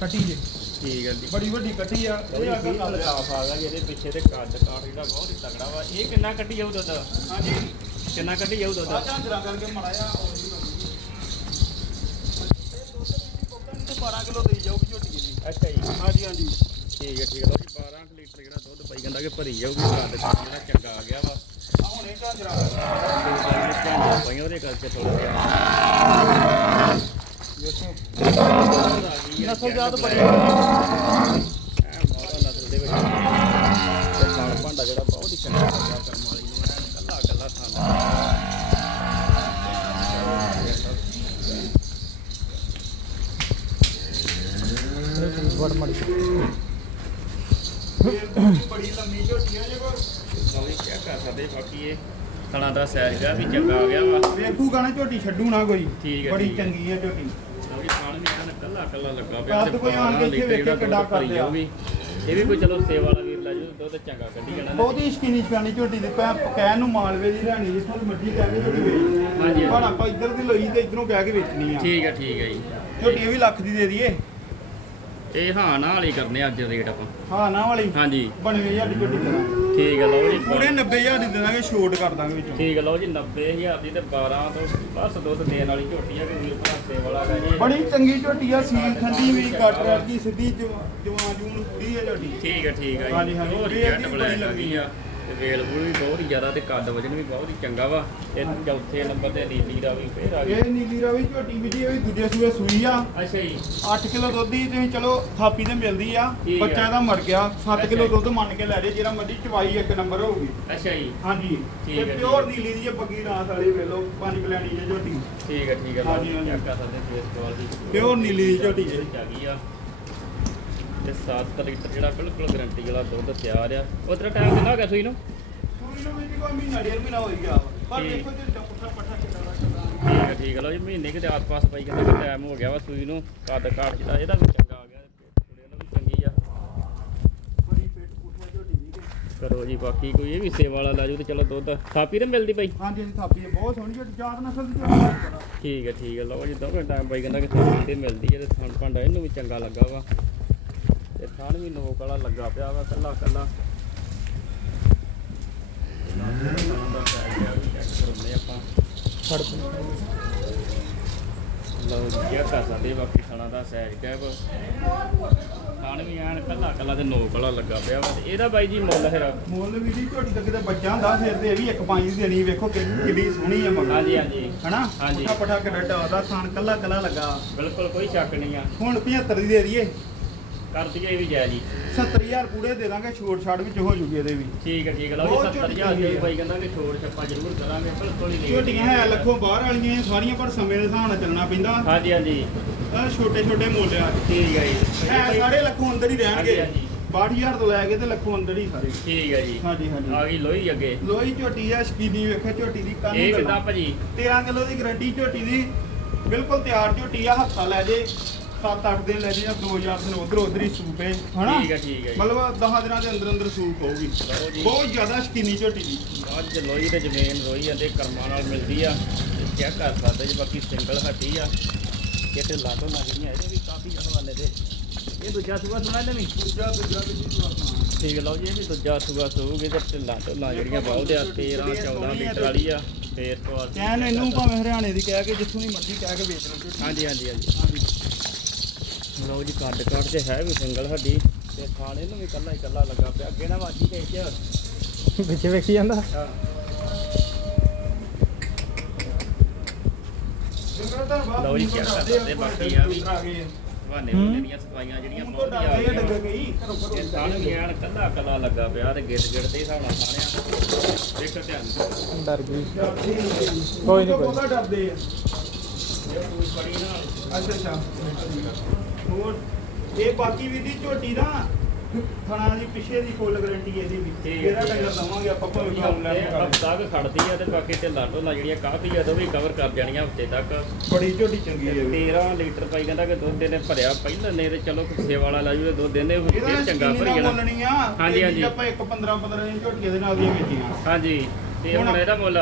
ਕੱਟੀ ਜੀ। ਠੀਕ ਹੈ ਜੀ। ਬੜੀ ਵੱਡੀ ਕੱਟੀ ਆ ਜੀ ਇਹ ਇਹ ਕੱਦ ਆ। ਲਗਾਫ ਆ ਗਿਆ ਜਿਹਦੇ ਪਿੱਛੇ ਤੇ ਕੱਦ ਕਾਠ ਜਿਹੜਾ ਬਹੁਤ ਹੀ ਤਗੜਾ ਵਾ। ਇਹ ਕਿੰਨਾ ਕੱਟੀ ਜਾਊ ਦੁੱਧ? ਹਾਂਜੀ। ਕਿੰਨਾ ਕੱਟੀ ਜਾਊ ਆ ਦੁੱਧ ਝਾਂਜਰਾ ਕਰਕੇ ਮੜਾਇਆ 12 ਕਿਲੋ ਦੇਈ ਜਾਊਗੀ ਝੋਟੀ ਜੀ ਅੱਛਾ ਜੀ। ਹਾਂਜੀ ਹਾਂਜੀ। ਠੀਕ ਹੈ ਠੀਕ ਹੈ। ਜੀ 12 ਕੁ ਲੀਟਰ ਜਿਹੜਾ ਦੁੱਧ ਪਈ ਜਾਂਦਾ ਕਿ ਭਰੀ ਜਾਊਗੀ ਕੱਦ ਜਿਹੜਾ ਚੰਗਾ ਆ ਗਿਆ ਵਾ। ਆ ਹੁਣ ਇਹ ਝਾਂਜਰਾ ਪਈਆਂ ਉਹਦੇ ਕਰਕੇ ਥੋੜਾ ਜਿਹਾ। ਨਸਲ ਬੜੀ ਮੋੜਾ ਨਸਲ ਦੇ ਵਿੱਚ। ਤੇ ਖਾਣ ਭਾਂਡਾ ਜਿਹੜਾ ਬਹੁਤ ਹੀ ਚੰਗਾ ਬੜੀ ਲੰਮੀ ਝੋਟੀ ਆ ਜੇ ਕੋ ਲਓ ਜੀ ਕੀ ਕਰ ਸਕਦੇ ਬਾਕੀ ਇਹ ਥਣਾ ਦਾ ਸਾਈਜ਼ ਆ ਵੀ ਚੰਗਾ ਆ ਗਿਆ ਵਾ ਵੇਖੂਗਾ ਨਾ ਝੋਟੀ ਛੱਡੂ ਨਾ ਕੋਈ। ਠੀਕ ਹੈ, ਬੜੀ ਠੀਕ ਹੈ। ਚੰਗੀ ਹੈ ਝੋਟੀ। ਲਓ ਜੀ ਖਾਣ ਵੀ ਇਹਨਾਂ ਨੇ ਕੱਲਾ ਕੱਲਾ ਲੱਗਾ ਕੱਦ ਕੋਈ ਆਣ ਕੇ ਇੱਥੇ ਵੇਖੇ ਕਿੱਡਾ ਕੱਦ ਆ। ਜਾਊਗੀ। ਇਹ ਵੀ ਕੋਈ ਚਲੋ ਸੇਵਾ ਵਾਲਾ ਵੀਰ ਲੈ ਜੂ ਦੁੱਧ ਚੰਗਾ ਕੱਢੀ ਜਾਣਾ। ਬਹੁਤ ਹੀ ਸ਼ਕੀਨੀ ਸ਼ਕਾਨੀ ਝੋਟੀ ਦੀ ਪੈ ਕਹਿਣ ਨੂੰ ਮਾਲਵੇ ਦੀ ਰਾਣੀ ਜਿੱਥੋਂ ਦੀ ਮਰਜ਼ੀ ਕਹਿ ਕੇ ਝੋਟੀ ਵੇਚਣੀ ਹਾਂਜੀ, ਪਰ ਆਪਾਂ ਇੱਧਰ ਦੀ ਲਈ ਤੇ ਇੱਧਰੋਂ ਕਹਿ ਕੇ ਵੇਚਣੀ ਆ। ਠੀਕ ਹੈ ਠੀਕ ਹੈ ਜੀ। ਝੋਟੀ ਇਹ ਵੀ ਲੱਖ ਦੀ ਦੇ ਦਈਏ। ਇਹ ਹਾਂ ਨਾਲ ਵਾਲੀ ਕਰਨੇ ਅੱਜ ਰੇਟ ਆਪਾਂ। ਹਾਂ ਨਾ ਵਾਲੀ? ਹਾਂਜੀ। 92000 ਦੀ ਝੋਟੀ ਦੇਣਾ ਠੀਕ ਹੈ ਲਓ ਜੀ। ਪੂਰੇ 90000 ਦੀ ਦੇਵਾਂਗੇ ਛੋਟ ਕਰ ਦਾਂਗੇ ਵਿੱਚੋਂ। ਠੀਕ ਹੈ ਲਓ ਜੀ 90000 ਦੀ ਤੇ 12 ਤੋਂ ਬਸ ਦੁੱਧ ਦੇਣ ਵਾਲੀ ਝੋਟੀ ਆ ਕਿ ਵੀਰ ਭਰਾ ਸੇਵਾ ਵਾਲਾ ਹੈ ਜੀ। ਬੜੀ ਚੰਗੀ ਝੋਟੀ ਆ ਸੀਲ ਠੰਡੀ ਵੀ ਕੱਟ ਰੜਕੀ ਸਿੱਧੀ ਜਵਾ- ਜੂਨ ਪੂਰੀ ਆ ਝੋਟੀ। ਠੀਕ ਹੈ ਠੀਕ ਹੈ ਹਾਂਜੀ, ਹਾਂਜੀ। ਬੜੀ ਗਈ ਆ। ਤੇ ਵੇਲ ਵੂਲ ਵੀ ਬਹੁਤ ਹੀ ਜ਼ਿਆਦਾ ਤੇ ਕੱਦ ਵਜਨ ਵੀ ਬਹੁਤ ਹੀ ਚੰਗਾ ਵਾ। ਤੇ ਚੌਥੇ ਨੰਬਰ ਤੇ ਨੀਲੀ ਦਾ ਵੀ ਫੇਰ ਆ ਗਈ ਇਹ ਨੀਲੀ ਰਾਵੀ ਝੋਟੀ ਵੀ ਜੀ ਇਹ ਵੀ ਦੂਜੇ ਸੂਏ ਸੂਈ ਆ। ਅੱਛਾ ਜੀ। 8 ਕਿਲੋ ਦੁੱਧ ਦੀ ਤੁਸੀਂ ਚਲੋ ਥਾਪੀ ਤੇ ਮਿਲਦੀ ਆ। ਠੀਕ ਆ। ਬੱਚਾ ਇਹਦਾ ਮਰ ਗਿਆ। 7 ਅੱਛਾ ਕਿਲੋ ਜੀ। ਦੁੱਧ ਮੰਨ ਕੇ ਲੈ ਜੇ ਜਿਹੜਾ ਮਰਜ਼ੀ ਚਵਾਈ ਇੱਕ ਨੰਬਰ ਹੋਊਗੀ। ਅੱਛਾ ਜੀ। ਹਾਂਜੀ। ਠੀਕ ਤੇ ਹੈ, ਪਿਓਰ ਠੀਕ ਨੀਲੀ ਦੀ ਇਹ ਬੱਗੀ ਰਾਤ ਵਾਲੀ ਵੇਲੋ ਪੰਜ ਕਲੈਣੀ ਦੀ ਝੋਟੀ। ਠੀਕ ਹੈ ਠੀਕ ਹੈ ਹਾਂਜੀ, ਜੀ ਹਾਂਜੀ। ਚੈੱਕ ਕਰ ਸਕਦੇ ਫੇਸ ਕੁਆਲਿਟੀ ਪਿਓਰ ਨੀਲੀ ਦੀ ਝੋਟੀ ਜੀ ਆ ਗਈ ਆ। ਤੇ 7 ਲੀਟਰ ਜਿਹੜਾ ਬਿਲਕੁਲ ਗਾਰੰਟੀ ਵਾਲਾ ਦੁੱਧ ਤਿਆਰ ਆ। ਉਧਰ ਟਾਈਮ ਕਿੰਨਾ ਹੋ ਗਿਆ ਸੂਈ ਨੂੰ? ਸੂਈ ਨੂੰ ਵੀ ਕੋਈ ਮਹੀਨਾ ਡੇਢ ਮਹੀਨਾ ਹੋ ਗਿਆ। ਵਾ। ਪਰ। ਦੇਖੋ ਜੀ ਪੁੱਠਾ ਪੱਠਾ ਕਿੰਨਾ ਦਾ ਠੀਕ ਹੈ ਠੀਕ ਹੈ ਲਓ ਜੀ ਮਹੀਨੇ ਕਿਤੇ ਆਸ-ਪਾਸ ਪਈ ਕਹਿੰਦੇ ਟਾਈਮ ਹੋ ਗਿਆ ਵਾ ਸੂਈ ਨੂੰ। ਕੱਦ ਕਾਠ ਜਿਹੜਾ ਇਹਦਾ ਵੀ ਚੰਗਾ ਆ ਗਿਆ। ਉਹਦਾ ਵੀ ਚੰਗੀ ਆ। ਬੜੀ ਪੇਟ ਪੁੱਠਾ ਝੋਟੀ ਦੀ ਤੇ। ਕਰੋ ਜੀ ਬਾਕੀ ਕੋਈ ਇਹ ਵੀ ਸੇਵਾ ਵਾਲਾ ਲੈ ਜੂ ਤੇ ਚਲੋ ਦੁੱਧ ਥਾਪੀ ਤੇ ਮਿਲਦੀ ਪਈ ਹਾਂਜੀ ਹਾਂਜੀ ਥਾਪੀ ਹੈ। ਬਹੁਤ ਸੋਹਣੀ ਝੋਟੀ ਜਾਤ ਨਸਲ ਦੀ ਝੋਟੀ ਠੀਕ ਹੈ ਠੀਕ ਹੈ ਲਓ ਜੀ ਦੋਵੇਂ ਟਾਈਮ ਪਾਈ ਕਹਿੰਦਾ ਕਿ ਥਾਪੀ ਤੇ ਮਿਲਦੀ ਹੈ ਤੇ ਥਣ ਭਾਂਡਾ ਇਹਨੂੰ ਵੀ ਚੰਗਾ ਲੱਗਾ ਵਾ। ਤੇ ਥਣ ਵੀ ਨੋਕ ਵਾਲਾ ਲੱਗਾ ਪਿਆ ਵਾ ਕੱਲਾ ਕੱਲਾ। ਲਓ ਜੀ ਕੀ ਕਰ ਸਕਦੇ ਬਾਕੀ ਥਣਾ ਦਾ ਸੈਜ ਕੈਬ ਥਣ ਵੀ ਐਨ ਕੱਲਾ ਕੱਲਾ ਤੇ ਨੋਕ ਵਾਲਾ ਲੱਗਾ ਪਿਆ ਵਾ ਤੇ ਇਹਦਾ ਬਾਈ ਜੀ ਮੁੱਲ ਫਿਰ। ਮੁੱਲ ਵੀ ਜੀ ਤੱਕ ਤੇ ਬੱਚਾ ਹੁੰਦਾ ਫਿਰ ਤੇ ਇਹ ਵੀ ਇੱਕ ਪੰਜ ਦੀ ਦੇਣੀ ਵੇਖੋ ਕਿ- ਕਿੱਡੀ ਸੋਹਣੀ ਆ ਮਗਰ ਹਾਂਜੀ ਹਾਂਜੀ। ਹਨਾ? ਹਾਂਜੀ। ਪੁੱਠਾ ਪੱਠਾ ਕਿੱਡਾ ਟਾਦਾ ਥਾਨ ਕੱਲਾ ਕੱਲਾ ਲੱਗਾ। ਬਿਲਕੁਲ ਕੋਈ ਸ਼ੱਕ ਨਹੀਂ ਆ। ਹੁਣ 75 ਦੀ ਦੇ ਦਈਏ। ਕਰ ਦਈਏ ਇਹ ਵੀ ਜੈ ਜੀ 70000 ਪੂਰੇ ਦੇ ਦਾਂਗੇ ਛੋਟ ਛਾੜ ਵਿੱਚ ਹੋ ਜੂਗੀ ਇਹਦੇ ਵੀ। ਠੀਕ ਹੈ ਠੀਕ ਹੈ। ਲਓ ਬਹੁਤ ਜੀ ਝੋਟੀ 70000 ਚੰਗੀ ਦੀ ਆ। ਬਾਈ ਕਹਿੰਦਾ ਕਿ ਛੋੜ ਛੱਪਾ ਜ਼ਰੂਰ ਕਰਾਂਗੇ ਬਿਲਕੁਲ ਹੀ ਨਹੀਂ ਝੋਟੀਆਂ ਹੈ ਲੱਖੋਂ ਬਾਹਰ ਵਾਲੀਆਂ ਇਹ ਸਾਰੀਆਂ ਪਰ ਸਮੇਂ ਦੇ ਹਿਸਾਬ ਨਾਲ ਚੱਲਣਾ ਪੈਂਦਾ। ਹਾਂਜੀ ਹਾਂਜੀ। ਆਹ ਛੋਟੇ ਛੋਟੇ ਮੁੱਲ ਆ। ਠੀਕ ਹੈ ਜੀ। ਹੈ ਸਾਰੇ ਲੱਖੋਂ ਅੰਦਰ ਹੀ ਰਹਿਣਗੇ। ਹਾਂਜੀ, ਹਾਂਜੀ। 62000 ਤੋਂ ਲੈ ਕੇ ਤੇ ਲੱਖੋਂ ਅੰਦਰ ਹੀ ਸਾਰੇ। ਠੀਕ ਹੈ ਜੀ। ਹਾਂਜੀ ਹਾਂਜੀ। ਆ ਗਈ ਲੋਹੀ ਅੱਗੇ। ਲੋਈ ਝੋਟੀ ਆ ਸ਼ਕੀਨੀ ਵੇਖੋ ਝੋਟੀ ਦੀ ਕੰਨ ਇਹ ਕਿਦਾਂ ਭਾਜੀ? 13 ਕਿਲੋ ਦੀ ਗਰੰਟੀ ਝੋਟੀ ਦੀ। ਬਿਲਕੁਲ ਤਿਆਰ ਝੋਟੀ ਆ ਹਫਤਾ ਲੈ ਜੇ। 7-8 ਦਿਨ ਲੈ ਜੇ ਜਾਂ 2000 ਦਿਨ ਉਧਰ ਉਧਰ ਹੀ ਸੂਪੇ ਹਨਾ? ਠੀਕ ਹੈ ਠੀਕ ਹੈ ਮਤਲਬ 10 ਦਿਨਾਂ ਦੇ ਅੰਦਰ ਅੰਦਰ ਸੂਪ ਹੋਊਗੀ। ਬਹੁਤ ਜ਼ਿਆਦਾ ਸ਼ਕੀਨੀ ਝੋਟੀ ਦੀ ਅੱਜ ਲੋਹੀ ਤੇ ਜ਼ਮੀਨ ਰੋਈ ਜਾਂਦੇ ਕਰਮਾਂ ਨਾਲ ਮਿਲਦੀ ਆ। ਚੈੱਕ ਕਰ ਸਕਦੇ ਜੀ ਬਾਕੀ ਸਿੰਗਲ ਹੱਟੀ ਆ। ਕਿਤੇ ਲਾਟੋ ਲੱਗਦੀਆਂ ਇਹਦੇ ਵੀ ਕਾਫੀ ਹਵਾਲੇ ਦੇ। ਇਹ ਦੂਜਾ ਸੂਆ ਸੁਣਾ ਇਹਨੇ ਵੀ? ਦੂਜਾ ਦੂਜਾ ਵੀ ਆਪਣਾ ਠੀਕ ਹੈ ਲਓ ਜੀ ਇਹ ਵੀ ਦੂਜਾ ਸੂਆ ਸੂਗੇ ਤੇ ਢਿੱਲਾਂ ਢੁੱਲਾਂ ਜਿਹੜੀਆਂ ਬਹੁਤ ਆ 13 14 ਲੀਟਰ ਵਾਲੀ ਆ ਫੇਰ ਤੋਂ ਕਹਿਣ ਇਹਨੂੰ ਭਾਵੇਂ ਹਰਿਆਣੇ ਦੀ ਕਹਿ ਕੇ ਜਿੱਥੋਂ ਦੀ ਮਰਜ਼ੀ ਕਹਿ ਕੇ ਵੇਚ ਲਓ ਹਾਂਜੀ ਹਾਂਜੀ। ਹਾਂਜੀ। ਲਓ ਜੀ ਕੱਦ ਕੱਟ ਤੇ ਹੈ ਵੀ ਸਿੰਗਲ ਹੱਡੀ ਤੇ ਖਾਣੇ ਨੂੰ ਵੀ ਕੱਲਾ ਹੀ ਕੱਲਾ ਲੱਗਾ ਪਿਆ। ਅੱਗੇ ਨਾ ਵਾਜੀ ਕੇ ਚ ਪਿੱਛੇ ਵੇਖੀ ਜਾਂਦਾ? ਲਓ ਜੀ, ਚੈੱਕ ਕਰ ਸਕਦੇ ਬਾਕੀ ਆ ਵੀ। ਹੂੰ। ਹੋਣੇ ਦੀਆਂ ਸਫਾਈਆਂ ਜਿਹੜੀਆਂ ਬਹੁਤ ਤਾਂ ਹੀ ਆ ਇਹ ਥਣ ਵੀ ਐਨ ਕੱਲਾ ਕੱਲਾ ਲੱਗਾ ਪਿਆ ਤੇ ਗਿੱਟ ਗਿੱਟ ਦੇ ਹਿਸਾਬ ਨਾਲ ਥਾਣਿਆ ਦੇਖੋ ਧਿਆਨ ਡਰ ਗਈ। ਹੀ ਕੋਈ ਨੀ, ਉਹ ਤਾਂ ਕੋਈ ਨੀ। ਬਹੁਤਾ ਡਰਦੇ ਆ। ਇਹ ਕੋਈ ਬੜੀ ਨਾਲ ਅੱਛਾ ਅੱਛਾ। ਹੋਰ ਇਹ ਬਾਕੀ ਵੀ ਦੀ ਝੋਟੀ ਦਾ ਥਣਾ ਦੀ ਪਿੱਛੇ ਦੀ ਫੁੱਲ ਗਾਰੰਟੀ ਇਹਦੀ ਵੀ। ਇਹਦਾ। ਡੰਗਰ ਦਵਾਂਗੇ ਆਪਾਂ ਭਾਵੇਂ ਆਨਲਾਈਨ ਕਰ ਹਫਤਾ ਕੁ ਖੜਦੀ ਆ ਤੇ ਬਾਕੀ ਢਿੱਲਾ ਢੋਲਾ ਜਿਹੜੀਆਂ ਕਾਫੀ ਆ ਉਹ ਵੀ ਕਵਰ ਕਰ ਜਾਣੀਆਂ ਹਫ਼ਤੇ ਤੱਕ। ਬੜੀ ਝੋਟੀ ਚੰਗੀ ਹੈ ਵੀ 13 ਲੀਟਰ ਪਾਈ ਕਹਿੰਦਾ ਕਿ ਦੁੱਧ ਇਹਨੇ ਭਰਿਆ ਪਹਿਲਾਂ ਨੇ ਤੇ ਚਲੋ ਕਿਸੇ ਵਾਲਾ ਲਾ ਜੂਵੇ ਦੁੱਧ ਇਹਨੇ ਫਿਰ ਚੰਗਾ ਭਰੀ ਜਾਣਾ। ਹਾਂਜੀ, ਤੇ ਹਾਂਜੀ। ਆਪਾਂ ਇੱਕ 15 15 ਦੀਆਂ ਝੋਟੀਆਂ ਦੇ ਨਾਲ ਦੀਆਂ ਵੇਚੀਆਂ। ਹਾਂਜੀ ਤੇ ਹੁਣ ਇਹਦਾ ਮੁੱਲ?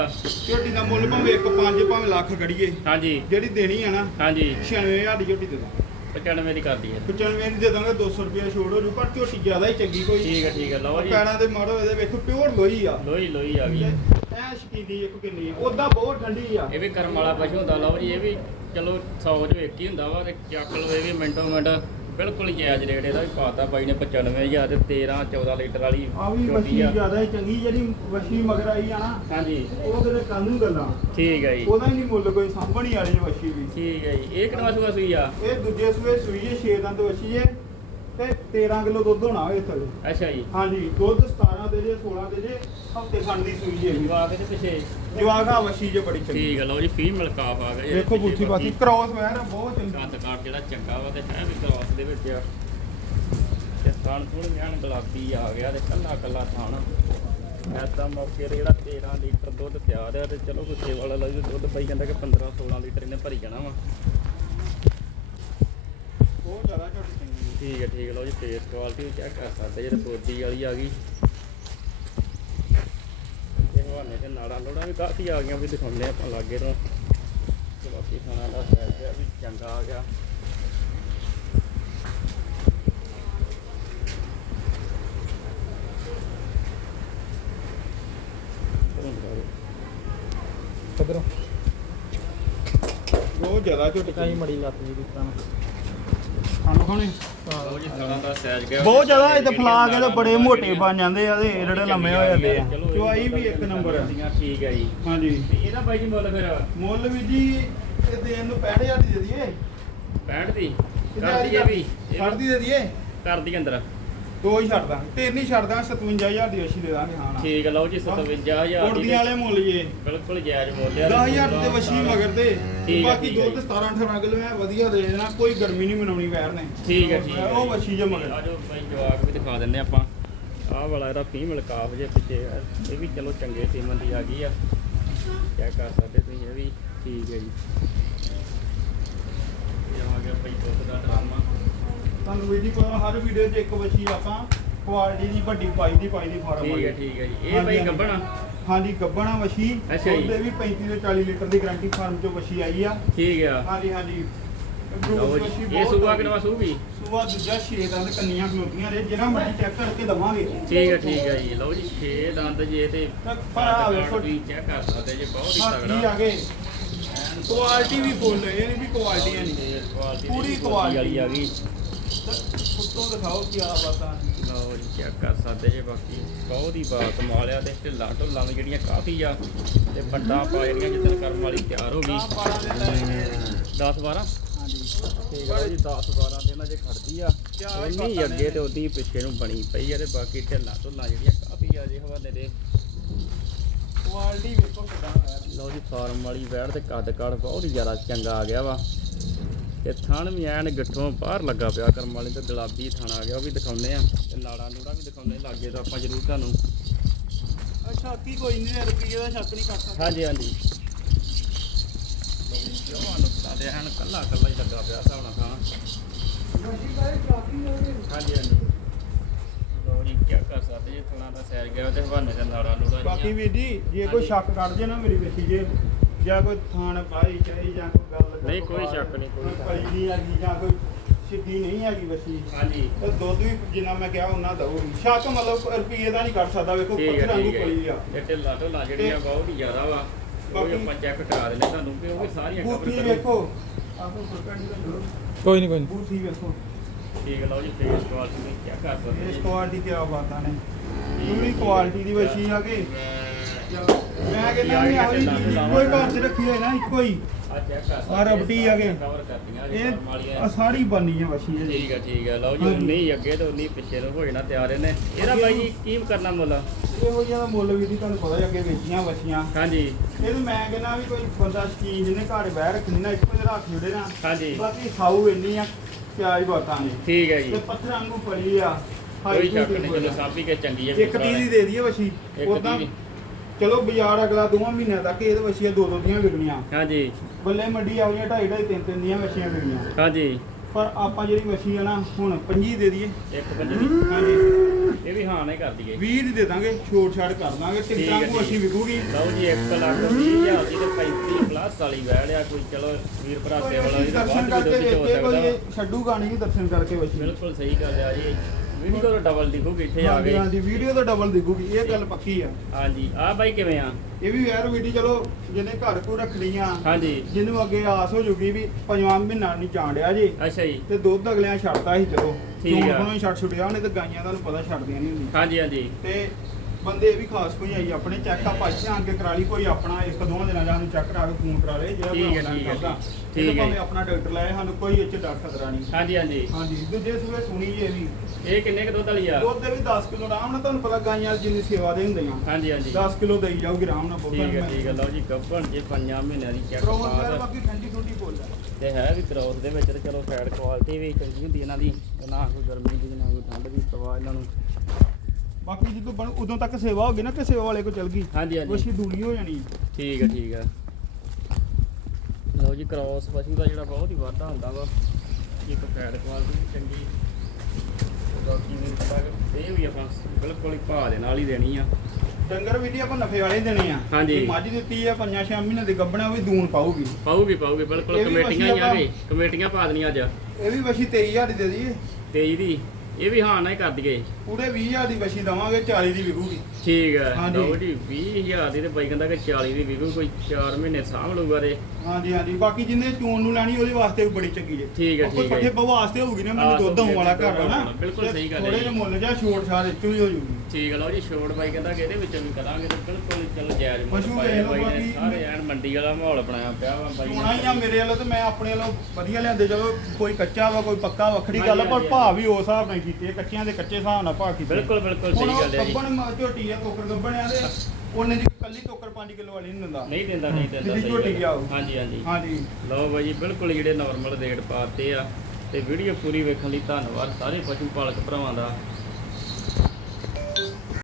ਝੋਟੀ ਦਾ ਮੁੱਲ ਭਾਵੇਂ ਇੱਕ 5 ਭਾਵੇਂ ਲੱਖ ਕੜੀਏ ਹਾਂਜੀ। ਜਿਹੜੀ ਦੇਣੀ ਆ ਨਾ ਹਾਂਜੀ। 96000 ਦੀ ਝੋਟੀ ਦੇ ਦਾਂ 95 ਦੀ ਕਰਦੀ ਹੈ। 95 ਦੀ ਦੇ ਦਾਂਗੇ 200 ਰੁਪਏ ਛੋੜ ਹੋ ਜੂ ਪਰ ਝੋਟੀ ਜ਼ਿਆਦਾ ਹੀ ਚੰਗੀ ਕੋਈ ਠੀਕ ਹੈ ਠੀਕ ਹੈ ਲਓ ਜੀ। ਪੈਰਾਂ ਦੇ ਮਾਰੋ ਇਹਦੇ ਵੇਖੋ ਪਿਓਰ ਲੋਈ ਆ। ਲੋਈ ਲੋਈ ਆ ਗਈ। ਐ ਸ਼ਕੀਨੀ ਇੱਕ ਕਿੰਨੀ ਉਦਾਂ ਬਹੁਤ ਠੰਡੀ ਆ। ਇਹ ਵੀ ਕਰਮ ਵਾਲਾ ਪਸ਼ੂ ਹੁੰਦਾ ਲਓ ਜੀ ਇਹ ਵੀ ਚਲੋ 100 ਚ ਇੱਕ ਹੀ ਹੁੰਦਾ ਵਾ ਤੇ ਚੱਕ ਲਓ ਇਹ ਵੀ ਮਿੰਟੋ ਮਿੰਟ ਬਿਲਕੁਲ ਜਾਇਜ਼ ਰੇਟ ਇਹਦਾ ਵੀ ਪਾਤਾ ਬਾਈ ਨੇ 95000 ਤੇ 13 14 ਲੀਟਰ ਵਾਲੀ ਆ ਵੀ ਆ। ਜ਼ਿਆਦਾ ਹੀ ਚੰਗੀ ਜਿਹੜੀ ਵਸ਼ੀ ਮਗਰ ਆਈ ਆ ਨਾ ਹਾਂਜੀ। ਉਹ ਕਿਤੇ ਕਾਨੂੰਨ ਗੱਲਾਂ। ਠੀਕ ਹੈ ਜੀ। ਉਹਦਾ ਹੀ ਨਹੀਂ ਮੁੱਲ ਕੋਈ ਸਾਂਭਣੀ ਵਾਲੀ ਵਸ਼ੀ ਵੀ। ਠੀਕ ਹੈ ਜੀ। ਇਹ ਕਿੰਨਾ ਸੂਆ ਸੂਈ ਆ? ਇਹ ਦੂਜੇ ਸੂਏ ਸੂਈ ਹੈ 6 ਦੰਦ ਵਸ਼ੀ ਹੈ। ਤੇ 13 ਕਿਲੋ ਦੁੱਧ ਹੋਣਾ ਇਹ ਥੱਲੇ ਅੱਛਾ ਜੀ। ਹਾਂਜੀ ਦੁੱਧ 17 ਦੇ ਜੇ 16 ਦੇ ਜੇ ਹਫ਼ਤੇ ਖੰਡ ਦੀ ਸੂਈ ਜੇ। ਜਵਾ ਕੇ ਤੇ ਪਿੱਛੇ ਜਵਾਗਾ ਵਸ਼ੀ ਜੇ ਬੜੀ ਚੰਗੀ। ਠੀਕ ਹੈ ਲਓ ਜੀ ਫੀਮੇਲ ਕਾਫ ਆ ਗਏ ਵੇਖੋ ਬੁੱਥੀ ਬਾਤੀ ਕ੍ਰੋਸ ਵੈਰ ਬਹੁਤ ਚੰਗੀ। ਕੱਦ ਕਾਟ ਜਿਹੜਾ ਚੰਗਾ ਵਾ ਤੇ ਹੈ ਵੀ ਕ੍ਰਾਸ ਦੇ ਵਿੱਚ ਆ। ਤੇ ਥਣ ਥੋੜੀ ਜਾਨ ਗੁਲਾਬੀ ਆ ਗਿਆ ਤੇ ਕੱਲਾ ਕੱਲਾ ਥਣ। ਐਦਾਂ ਮੌਕੇ ਤੇ ਜਿਹੜਾ 13 ਲੀਟਰ ਦੁੱਧ ਤਿਆਰ ਆ ਤੇ ਚਲੋ ਗੁੱਸੇ ਵਾਲਾ ਲਾ ਜੀ ਦੁੱਧ ਪਈ ਜਾਂਦਾ ਕਿ 15 16 ਲੀਟਰ ਇਹਨੇ ਭਰੀ ਜਾਣਾ ਵਾ। ਬਹੁਤ ਜ਼ਿਆਦਾ ਝੋਟੀ। ਠੀਕ ਹੈ ਠੀਕ ਲਓ ਜੀ ਫੇਸ ਕੁਆਲਿਟੀ ਵੀ ਚੈੱਕ ਕਰ ਸਕਦੇ ਜਿਹੜੇ ਬੋਡੀ ਵਾਲੀ ਆ ਗਈ। ਤੇ ਹਵਾਨੇ ਤੇ ਨਾੜਾਂ ਲੋੜਾਂ ਵੀ ਕਾਫੀ ਆ ਗਈਆਂ ਵੀ ਦਿਖਾਉਂਦੇ ਆਪਾਂ ਲਾਗੇ ਤੋਂ। ਤੇ ਬਾਕੀ ਖਾਣਾ ਦਾ ਆ ਵੀ ਚੰਗਾ ਆ ਗਿਆ। ਕਦਰੋਂ ਬਹੁਤ ਜ਼ਿਆਦਾ ਝੋਟੀ ਕਾਈ ਮੜੀ ਲੱਤ ਜੀ ਦਿੱਤਾ ਖਾਣੇ ਬਹੁਤ ਜ਼ਿਆਦਾ ਇਹ ਤੇ ਫਲਾ ਕੇ ਤੇ ਬੜੇ ਮੋਟੇ ਬਣ ਜਾਂਦੇ ਆ ਤੇ ਏਡੜੇ ਲੰਮੇ ਹੋ ਜਾਂਦੇ ਆ। ਚੁਆਈ ਵੀ ਇੱਕ ਨੰਬਰ ਆ। ਠੀਕ ਹੈ ਜੀ। ਹਾਂਜੀ। ਇਹਦਾ ਬਾਈ ਜੀ ਮੁੱਲ ਫਿਰ। ਮੁੱਲ ਵੀ ਜੀ ਇਹ ਦੇਣ ਨੂੰ 65000 ਦੀ ਦੇ ਦਈਏ। 65 ਦੀ? ਕਰਦੀ ਵੀ। ਇਹ ਛੱਡ ਦੀ ਦੇ ਦਈਏ। ਕਰਦੀ ਅੰਦਰ। ਦੋ ਹੀ ਛੱਡ ਤਿੰਨ ਹੀ ਛੱਡ ਦਾਂ 57000 ਦੀ ਵਸ਼ੀ ਦੇ ਦਾਂਗੇ ਹਾਂ। ਠੀਕ ਲਓ ਜੀ 57000 ਦੀ ਵਾਲੇ ਮੁੱਲ ਜੇ। ਬਿਲਕੁਲ ਜਾਇਜ਼ ਮੁੱਲ ਆ। 10000 ਤੇ ਵਸ਼ੀ ਮਗਰ ਤੇ। ਬਾਕੀ ਦੁੱਧ 17 18 ਕਿਲੋ ਹੈ ਵਧੀਆ ਦੇ ਦੇਣਾ ਕੋਈ ਗਰਮੀ ਨਹੀਂ ਮਨਾਉਣੀ ਵੈਰ ਨੇ। ਠੀਕ ਹੈ ਠੀਕ ਉਹ ਵਸ਼ੀ ਜੇ ਮਗਰ। ਆਜੋ ਬਾਈ ਜਵਾਕ ਵੀ ਦਿਖਾ ਦਿੰਨੇ ਆਪਾਂ। ਆਹ ਵਾਲਾ ਇਹਦਾ ਫੀਮੇਲ ਕਾਫ ਜੇ ਪਿੱਛੇ। ਇਹ ਵੀ ਚਲੋ ਚੰਗੇ ਸੀਮਨ ਦੀ ਆ ਗਈ ਆ। ਚੈੱਕ ਕਰ ਸਕਦੇ ਤੁਸੀਂ ਇਹ ਵੀ ਠੀਕ ਹੈ ਜੀ। ਇਹ ਆ ਗਿਆ ਬਾਈ ਦੁੱਧ ਦਾ ਡਰਾਮਾ। ਤੁਹਾਨੂੰ ਵੀ ਜੀ ਪਤਾ ਹਰ ਵੀਡੀਓ 'ਚ ਇੱਕ ਵਸ਼ੀ ਆਪਾਂ ਕੁਆਲਿਟੀ ਦੀ ਵੱਡੀ ਪਾਈ ਦੀ ਪਾਈ ਦੀ ਫਾਰਮ ਠੀਕ ਹੈ ਠੀਕ ਹੈ ਜੀ। ਇਹ ਬਾਈ ਗੱਬਣਾ ਹਾਂਜੀ। ਗੱਬਣਾ ਜੀ। ਉਹਦੇ ਵੀ 35 ਤੋਂ 40 ਲੀਟਰ ਦੀ ਗਾਰੰਟੀ ਫਾਰਮ 'ਚੋਂ ਵਸ਼ੀ ਆਈ ਆ। ਠੀਕ ਆ। ਹਾਂਜੀ ਹਾਂਜੀ। ਇਹ ਸੂਆ ਕਿਨਵਾ ਸੂਗੀ ਸੂਆ ਦੂਜਾ ਛੇ ਦੰਦ ਕੰਨੀਆਂ ਖਲੋਤੀਆਂ ਨੇ ਜਿਹੜਾ ਮਰਜ਼ੀ ਚੈੱਕ ਕਰਕੇ ਦਵਾਂਗੇ। ਠੀਕ ਹੈ ਠੀਕ ਹੈ ਜੀ। ਲਓ ਜੀ 6 ਦੰਦ ਜੇ ਤੇ ਭਰਾ ਵੇਖੋ ਚੈੱਕ ਕਰ ਸਕਦੇ ਜੇ ਬਹੁਤ ਹੀ ਤਗੜਾ ਆ ਗਏ। ਕੁਆਲਿਟੀ ਵੀ ਫੁੱਲ ਇਹ ਨਹੀਂ ਵੀ ਕੁਆਲਿਟੀਆਂ ਨਹੀਂ। ਕੁਆਲਿਟੀ ਪੂਰੀ ਕੁਆਲਿਟੀ ਆ ਗਈ। ਉੱਤੋਂ ਦਿਖਾਓ ਕੀ ਆ ਬਾਤਾਂ ਲਓ ਜੀ ਚੈੱਕ ਕਰ ਸਕਦੇ ਜੇ ਬਾਕੀ। ਬਹੁਤ ਹੀ ਬਾ ਕਮਾਲ ਆ ਤੇ ਢਿੱਲਾਂ ਢੁੱਲਾਂ ਵੀ ਜਿਹੜੀਆਂ ਕਾਫੀ ਆ ਤੇ ਵੱਡਾ ਪਾ ਜਿਹੜੀਆਂ ਜਿੱਦਣ ਕਰਮ ਵਾਲੀ ਤਿਆਰ ਹੋ ਗਈ। ਆ ਪਾਣਾ ਦੇ ਲੈ। 10 12 ਹਾਂਜੀ। ਠੀਕ ਆ ਜੀ 10 12 ਦਿਨਾਂ ਜੇ ਖੜਦੀ ਆ ਅੱਗੇ। ਤੇ ਉਹਦੀ ਪਿੱਛੇ ਨੂੰ ਬਣੀ ਪਈ ਆ ਤੇ ਬਾਕੀ ਢਿੱਲਾਂ ਢੁੱਲਾਂ ਜਿਹੜੀਆਂ ਕਾਫੀ ਆ ਜੇ ਹਵਾਲੇ ਦੇ। ਕੁਆਲਿਟੀ ਵੇਖੋ ਕਿਦਾਂ ਹੈ ਲਓ ਜੀ ਫਾਰਮ ਵਾਲੀ ਵੈੜ ਤੇ ਕੱਦ ਕਾੜ ਬਹੁਤ ਹੀ ਜ਼ਿਆਦਾ ਚੰਗਾ ਆ ਗਿਆ ਵਾ। ਤੇ ਥਣ ਵੀ ਐਨ ਗਿੱਠੋਂ ਬਾਹਰ ਲੱਗਾ ਪਿਆ ਕਰਮ ਵਾਲੀ ਤੇ ਗੁਲਾਬੀ ਥਣ ਆ ਗਿਆ ਉਹ ਵੀ ਦਿਖਾਉਂਦੇ ਆ। ਤੇ ਨਾੜਾ ਨੂੜਾ ਵੀ ਦਿਖਾਉਂਦੇ ਲਾਗੇ ਤਾਂ ਆਪਾਂ ਜ਼ਰੂਰ ਤੁਹਾਨੂੰ। ਅੱਛਾ ਕੀ ਕੋਈ ਨਹੀਂ ਰੁਪਈਏ ਦਾ ਸ਼ੱਕ ਨਹੀਂ ਕਰ ਸਕਦਾ ਹਾਂਜੀ। ਹਾਂਜੀ ਦੇ ਹਨ? ਕੱਲਾ ਕੱਲਾ ਹੀ ਲੱਗਾ ਪਿਆ ਨਾਲ ਖਾਣਾ ਹਾਂਜੀ ਜੀ ਕੀ ਕਰ ਸਕਦੇ ਜੀ ਥਣਾ ਦਾ ਸੈਰ ਗਿਆ ਤੇ ਹਵਾਨੇ ਦੇ ਨਾੜਾ ਨੂੜਾ ਬਾਕੀ ਵੀਰ ਜੀ ਜੇ ਕੋਈ ਸ਼ੱਕ ਕੱਢ ਜੇ ਨਾ ਮੇਰੀ ਵੇਖੀ ਜੇ ਜਾਂ ਕੋਈ ਥਾਣ ਪਾਈ ਚਾਹੀ ਜਾਂ ਕੋਈ ਗੱਲ ਨਹੀਂ, ਕੋਈ ਸ਼ੱਕ ਨਹੀਂ, ਕੋਈ ਸ਼ੱਕ ਭਾਈ ਨਹੀਂ ਹੈਗੀ ਜਾਂ ਕੋਈ ਸਿੱਧੀ ਨਹੀਂ ਹੈਗੀ ਵਸੀ। ਹਾਂਜੀ। ਤੇ ਦੁੱਧ ਵੀ ਜਿੰਨਾ ਮੈਂ ਕਿਹਾ ਉਹਨਾਂ ਦਊਗੀ ਸ਼ੱਕ ਮਤਲਬ ਰੁਪਈਏ ਦਾ ਨਹੀਂ ਕੱਢ ਸਕਦਾ ਵੇਖੋ ਠੀਕ ਹੈ ਪੱਥਰਾਂ ਨੂੰ ਠੀਕ ਹੈ। ਕੋਈ ਆ। ਇਹ ਢਿੱਲਾ ਢੁੱਲਾ ਜਿਹੜੀਆਂ ਬਹੁਤ ਹੀ ਜ਼ਿਆਦਾ ਵਾ। ਉਹ ਵੀ ਬਾਕੀ- ਆਪਾਂ ਚੈੱਕ ਕਰਾ ਦਿੰਦੇ ਤੁਹਾਨੂੰ ਕਿ ਉਹ ਵੀ ਸਾਰੀਆਂ cover ਬੂਥੀ। ਵੇਖੋ। ਆਪੋ ਦਾ ਕੋਈ ਨਹੀਂ ਕੋਈ ਨਹੀਂ। ਬੂਥੀ ਵੇਖੋ। ਠੀਕ ਹੈ ਲਓ ਜੀ ਫੇਸ ਕੁਆਲਿਟੀ ਵੀ ਚੈੱਕ ਕਰ ਸਕਦੇ ਇਸ ਜੀ। ਕੁਆਲਿਟੀ ਤੇ ਆ ਬਾਤਾਂ ਨੇ। ਪੂਰੀ ਹੈ, ਕੁਆਲਿਟੀ ਦੀ ਹੈ। ਵਸੀ ਆ ਕੇ। ਮੈਂ ਕਹਿੰਦਾ ਵੀ ਆਹ ਕੋਈ ਘਰ 'ਚ ਰੱਖੀ ਹੋਏ ਨਾ ਇੱਕੋ ਹੀ। ਆ ਚੈੱਕ ਕਰ ਆਹ ਰਬਟੀ ਆ ਗਏ। ਕਵਰ ਕਰਦੀਆਂ ਜੀ ਇਹ ਸਾਰੀ ਬਾਨੀ ਆ ਵਸ਼ੀ ਜੀ ਠੀਕ ਹੈ ਠੀਕ ਹੈ ਲਓ ਜੀ। ਉਨੀ ਅੱਗੇ ਤੇ ਉਨੀ ਪਿੱਛੇ ਨੂੰ ਹੋ ਜਾਣਾ ਤਿਆਰ ਇਹਨੇ। ਇਹਦਾ ਬਾਈ ਜੀ ਕੀ ਕਰਨਾ ਮੁੱਲ? ਇਹੋ ਜਿਹਾ ਦਾ ਮੁੱਲ ਵੀ ਦੀ ਤੁਹਾਨੂੰ ਪਤਾ ਅੱਗੇ ਵੇਚੀਆਂ ਵਸ਼ੀਆਂ। ਹਾਂਜੀ। ਇਹਨੂੰ ਮੈਂ ਕਹਿੰਦਾ ਵੀ ਕੋਈ ਬੰਦਾ ਸ਼ਕੀਨ ਜਿਹਨੇ ਘਰ ਬਹਿ ਰੱਖਣੀ ਨਾ ਇੱਕੋ ਜਿਹਾ ਰੱਖ ਜੁੜੇ ਨਾ। ਹਾਂਜੀ। ਬਾਕੀ ਖਾਊ ਇੰਨੀ ਆ ਪਿਆਜ ਬਾਤਾਂ ਨੇ ਠੀਕ ਹੈ ਤੇ ਜੀ ਪੱਥਰ ਵਾਂਗੂ ਪੜੀ ਆ ਕੋਈ ਸ਼ੱਕ ਨਹੀਂ ਚਲੋ ਸਾਬੀ ਕੇ ਚੰਗੀ ਹੈ ਇੱਕ ਦੀ ਦੇ ਦਈਏ ਵਸ਼ੀ। ਉਦਾਂ। ਚਲੋ ਬਾਜ਼ਾਰ ਅਗਲਾ ਦੋਵਾਂ ਮਹੀਨਿਆਂ ਤੱਕ ਇਹਦੇ ਵਸ਼ੀਆਂ ਦੋ ਦੋ ਦੀਆਂ ਵਿਕਣੀਆਂ। ਹਾਂਜੀ। ਬੱਲੇ ਮੰਡੀ ਆਉਣੀਆਂ ਢਾਈ ਢਾਈ ਤਿੰਨ ਤਿੰਨ ਦੀਆਂ ਵਸ਼ੀਆਂ ਵਿਕਣੀਆਂ। ਹਾਂਜੀ। ਪਰ ਆਪਾਂ ਜਿਹੜੀ ਵਸ਼ੀ ਆ ਨਾ ਹੁਣ 25 ਦੇ ਦਈਏ। ਇੱਕ ਪੰਜ ਦੀ। ਹਾਂਜੀ। ਇਹ ਵੀ ਹਾਂ ਨਹੀਂ ਕਰ ਦਈਏ। 20 ਦੀ ਦੇ ਦਾਂਗੇ ਛੋਟ ਛਾੜ ਕਰ ਦਾਂਗੇ ਟਿਕਟਾਂ ਠੀਕ ਅਸੀਂ ਵਿਕੂਗੀ। ਲਓ ਜੀ 1 ਲੱਖ 20 ਹਜ਼ਾਰ ਦੀ ਤੇ 35 ਪਲੱਸ ਵਾਲੀ ਵੈੜ ਆ ਕੋਈ ਚਲੋ ਵੀਰ ਭਰਾ ਸੇਵਾ ਵਾਲਾ ਦਰਸ਼ਨ ਕਰਕੇ ਵਿੱਚ ਕੋਈ ਇਹ ਛੱਡੂਗਾ ਨਹੀਂ ਦਰਸ਼ਨ ਕਰਕੇ ਵਸ਼ੀ। ਬਿਲਕੁਲ ਸਹੀ ਗੱਲ ਆ ਜੀ। ਵੀਡੀਓ ਤੋਂ ਡਬਲ ਦਿਖੂਗੀ ਇੱਥੇ ਆ ਹਾਂਜੀ ਗਏ। ਹਾਂਜੀ ਵੀਡੀਓ ਤਾਂ ਡਬਲ ਦਿਖੂਗੀ ਇਹ ਗੱਲ ਪੱਕੀ ਆ। ਹਾਂਜੀ ਆ ਬਾਈ ਕਿਵੇਂ ਆ? ਇਹ ਵੀ ਯਾਰ ਵੀਡੀ ਚਲੋ ਜਿਹਨੇ ਘਰ ਕੋ ਰੱਖਣੀ ਆ ਹਾਂਜੀ। ਜਿਹਨੂੰ ਅੱਗੇ ਆਸ ਹੋ ਜੂਗੀ ਵੀ ਪੰਜਵਾਂ ਮਹੀਨਾ ਨਹੀਂ ਜਾਣ ਡਿਆ ਜੀ। ਅੱਛਾ ਜੀ। ਤੇ ਦੁੱਧ ਅਗਲਿਆਂ ਛੱਡਤਾ ਸੀ ਚਲੋ। ਠੀਕ ਆ। ਹੁਣ ਹੀ ਛੱਡ ਛੁੱਟਿਆ ਉਹਨੇ ਤੇ ਗਾਈਆਂ ਤੁਹਾਨੂੰ ਪਤਾ ਛੱਡਦੀਆਂ ਨਹੀਂ ਹੁੰਦੀਆਂ। ਹਾਂਜੀ ਹਾਂਜੀ। ਤੇ ਬੰਦੇ ਵੀ ਖਾਸ ਕੋਈ ਆਈ ਆਪਣੇ ਚੈੱਕਅਪ ਅੱਜ ਆਣ ਕੇ ਕਰਾ ਲਈ ਕੋਈ ਆਪਣਾ ਇੱਕ ਦੋ ਦਿਨਾਂ ਜਾਂ ਚੈੱਕ ਕਰਾ ਕੇ ਫੋਨ ਕਰਾ ਲੇ ਜਿਹੜਾ ਠੀਕ ਹੈ, ਠੀਕ ਹੈ। ਠੀਕ ਹੈ। ਭਾਵੇਂ ਆਪਣਾ ਡਾਕਟਰ ਲਾਏ ਸਾਨੂੰ ਕੋਈ ਇੱਥੇ ਡਰ ਖਤਰਾ ਨਹੀਂ। ਹਾਂਜੀ ਹਾਂਜੀ। ਹਾਂਜੀ ਦੂਜੇ ਸੂਏ ਸੁਣੀ ਜੀ ਵੀ। ਇਹ ਕਿੰਨੇ ਕੁ ਦੁੱਧ ਵਾਲੀ ਆ? ਦੁੱਧ ਦੇ ਵੀ 10 ਕਿਲੋ ਆਰਾਮ ਨਾਲ ਤੁਹਾਨੂੰ ਪਤਾ ਗਾਈਆਂ ਜਿੰਨੀ ਸੇਵਾ ਦੇ ਹੁੰਦੀਆਂ। ਹਾਂਜੀ ਹਾਂਜੀ। 10 ਕਿਲੋ ਦੇਈ ਜਾਊਗੀ ਆਰਾਮ ਨਾਲ ਬਹੁਤ ਠੀਕ ਹੈ ਠੀਕ ਹੈ ਲਓ ਜੀ ਗੱਭਣ ਜੇ ਪੰਜਾਂ ਮਹੀਨਿਆਂ ਦੀ ਚੈੱਕ ਪਾਸ ਬਾਕੀ ਠੰਡੀ ਠੰਡੀ ਬੋਲ ਤੇ ਹੈ ਵੀ ਕ੍ਰੋਸ ਦੇ ਵਿੱਚ ਤੇ ਚਲੋ ਫੈਟ ਕੁਆਲਿਟੀ ਵੀ ਚੰਗੀ ਹੁੰਦੀ ਇਹਨਾਂ ਦੀ ਤੇ ਨਾ ਕੋਈ ਗਰਮੀ ਦੀ ਨਾ ਕੋਈ ਠੰਡ ਦੀ ਪ੍ਰਵਾਹ ਇਹਨਾਂ ਨੂੰ। ਬਾਕੀ ਜਦੋਂ ਬਣ ਉਦੋਂ ਤੱਕ ਸੇਵਾ ਹੋ ਗਈ ਨਾ ਕਿ ਸੇਵਾ ਵਾਲੇ ਕੋ ਚਲ ਗਈ। ਹਾਂਜੀ ਹਾਂਜੀ। ਸ਼ਡੂਲੀ ਹੋ ਜਾਣੀ। ਠੀਕ ਹੈ ਠੀਕ ਹੈ ਲਓ ਜੀ ਕ੍ਰੋਸ ਪਸ਼ੂ ਦਾ ਜਿਹੜਾ ਬਹੁਤ ਹੀ ਵਾਧਾ ਹੁੰਦਾ ਵਾ ਇੱਕ ਫੈਟ ਕੁਆਲਿਟੀ ਵੀ ਚੰਗੀ। ਬਾਕੀ ਨਹੀਂ ਪਤਾ ਇਹ ਵੀ ਆਪਾਂ ਬਿਲਕੁਲ ਹੀ ਭਾਅ ਦੇ ਨਾਲ ਹੀ ਦੇਣੀ ਆ। ਡੰਗਰ ਵੀ ਦੀ ਆਪਾਂ ਨਫੇ ਵਾਲੇ ਦੇਣੇ ਆ। ਹਾਂਜੀ। ਮੱਝ ਦਿੱਤੀ ਆ ਪੰਜਾਂ ਛੇ ਮਹੀਨੇ ਦੇ ਗੱਬਣਾ ਉਹ ਵੀ ਦੂਣ ਪਾਊਗੀ। ਪਾਉਗੀ ਪਾਉਗੀ ਬਿਲਕੁਲ। ਇਹ ਵੀ ਕਮੇਟੀਆਂ ਹੀ ਆ ਗਏ ਕਮੇਟੀਆਂ ਪਾ ਦੇਣੀਆਂ ਅੱਜ। ਇਹ ਵੀ ਵਸ਼ੀ 23000 ਦੀ ਦੇ ਦਈਏ। ਤੇਈ ਦੀ। ਇਹ ਵੀ ਹਾਂ ਨਾ ਹੀ ਕਰ ਦਈਏ। ਪੂਰੇ 20000 ਦੀ ਵਸ਼ੀ ਦਵਾਂਗੇ 40 ਦੀ ਵਿਕੂਗੀ। ਠੀਕ ਹੈ ਹਾਂਜੀ। ਲਓ ਜੀ 20000 ਦੀ ਤੇ ਬਾਈ ਕਹਿੰਦਾ ਕਿ 40 ਦੀ ਵਿਕੂ ਕੋਈ 4 ਮਹੀਨੇ ਸਾਂਭ ਲਊਗਾ ਤੇ। ਹਾਂਜੀ ਹਾਂਜੀ। ਬਾਕੀ ਜਿੰਨੇ ਚੂਨ ਨੂੰ ਲੈਣੀ ਉਹਦੇ ਵਾਸਤੇ ਵੀ ਬੜੀ ਚੰਗੀ ਜੇ। ਠੀਕ ਹੈ, ਉਹ ਕੋਈ ਠੀਕ ਹੈ। ਪੱਠੇ ਪਵਾ ਵਾਸਤੇ ਹੋਊਗੀ ਨਾ ਮੈਨੂੰ ਦੁੱਧ ਹੋਣ ਵਾਲਾ ਘਰ ਆ ਨਾ। ਬਿਲਕੁਲ ਸਹੀ ਗੱਲ ਹੈ ਥੋੜੇ ਜੀ। ਜਿਹਾ ਮੁੱਲ ਜਾਂ ਛੋਟ ਛਾੜ ਇੱਥੋਂ ਹੀ ਹੋ ਜੂਗੀ ਠੀਕ ਲਓ ਜੀ ਛੋਟ ਬਾਈ ਕਹਿੰਦਾ ਕਿ ਇਹਦੇ ਵਿੱਚੋਂ ਵੀ ਕਰਾਂਗੇ ਤੇ ਬਿਲਕੁਲ ਚੱਲ ਜਾਇਜ਼ ਮੁੱਲ ਪਸ਼ੂ ਪਾਇਆ ਵੇਖ ਲਓ ਬਾਈ ਨੇ ਬਾਕੀ- ਸਾਰੇ ਐਨ ਮੰਡੀ ਵਾਲਾ ਮਾਹੌਲ ਬਣਾਇਆ ਪਿਆ ਵਾ ਬਾਈ। ਸੋਣਾ ਹੀ ਆ ਮੇਰੇ ਵੱਲੋਂ ਤੇ ਮੈਂ ਆਪਣੇ ਵੱਲੋਂ ਵਧੀਆ ਲਿਆਂਦੇ ਚਲੋ ਕੋਈ ਕੱਚਾ ਵਾ ਕੋਈ ਪੱਕਾ ਵੱਖਰੀ ਗੱਲ ਆ ਪਰ ਭਾਅ ਵੀ ਉਸ ਹਿਸਾਬ ਨਾਲ ਕੀਤੇ ਆ, ਕੱਚਿਆਂ ਦੇ ਕੱਚੇ ਹਿਸਾਬ ਨਾਲ ਭਾਅ ਕੀਤੇ ਬਿਲਕੁਲ ਬਿਲਕੁਲ ਸਹੀ ਗੱਲ ਹੈ ਜੀ। ਗੱਬਣ ਮ- ਝੋਟੀ ਆ ਟੋਕਰ ਗੱਬਣ ਆ ਤੇ ਉਹਨੇ ਦੀ ਕੱਲੀ ਟੋਕਰ 5 ਕਿਲੋ ਵਾਲੀ ਨਹੀਂ ਦਿੰਦਾ। ਨਹੀਂ ਦਿੰਦਾ ਨਹੀਂ ਦਿੰਦਾ ਸਿੱਧੀ ਸਹੀ ਝੋਟੀ ਗੱਲ ਹੈ। ਆਓ। ਹਾਂਜੀ ਹਾਂਜੀ। ਹਾਂਜੀ। ਲਓ ਬਾਈ ਜੀ ਬਿਲਕੁਲ ਜਿਹੜੇ ਨਾਰਮਲ ਰੇਟ ਪਾਤੇ ਆ ਤੇ ਵੀਡੀਓ ਪੂਰੀ ਵੇਖਣ ਲਈ ਧੰਨਵਾਦ ਸਾਰੇ ਪਸ਼ੂ ਪਾਲਕ ਭਰਾਵਾਂ ਦਾ।